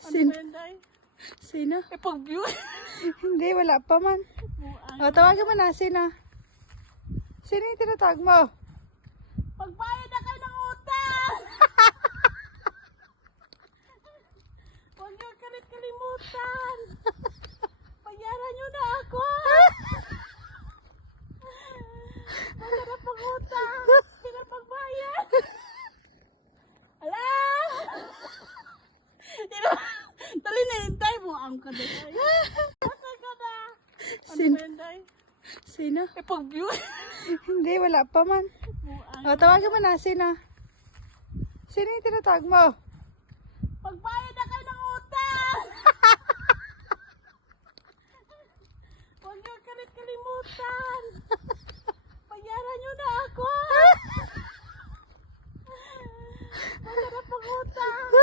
Sin ba yun, Day? sino? Pag-view. Hindi, wala pa man. O, tawagin mo na, sino? Sino yung tinatawag mo? Pagbayad na kayo ng utang! Huwag niyo kalimutan! Bayaran niyo na ako! Masarap ang utang! Pinapagbayad! Ala! Dali na, hintay mo ang kaday. Pasal ka na! Sin Ba yun, Day? sino? Pag-view. Hindi, wala pa man. O, tawagin mo na, sino? Sino yung tinatawag mo? Pagbayad na kayo ng utang! Huwag niyo kalimutan! Bayaran niyo na ako! Masarap ang utang!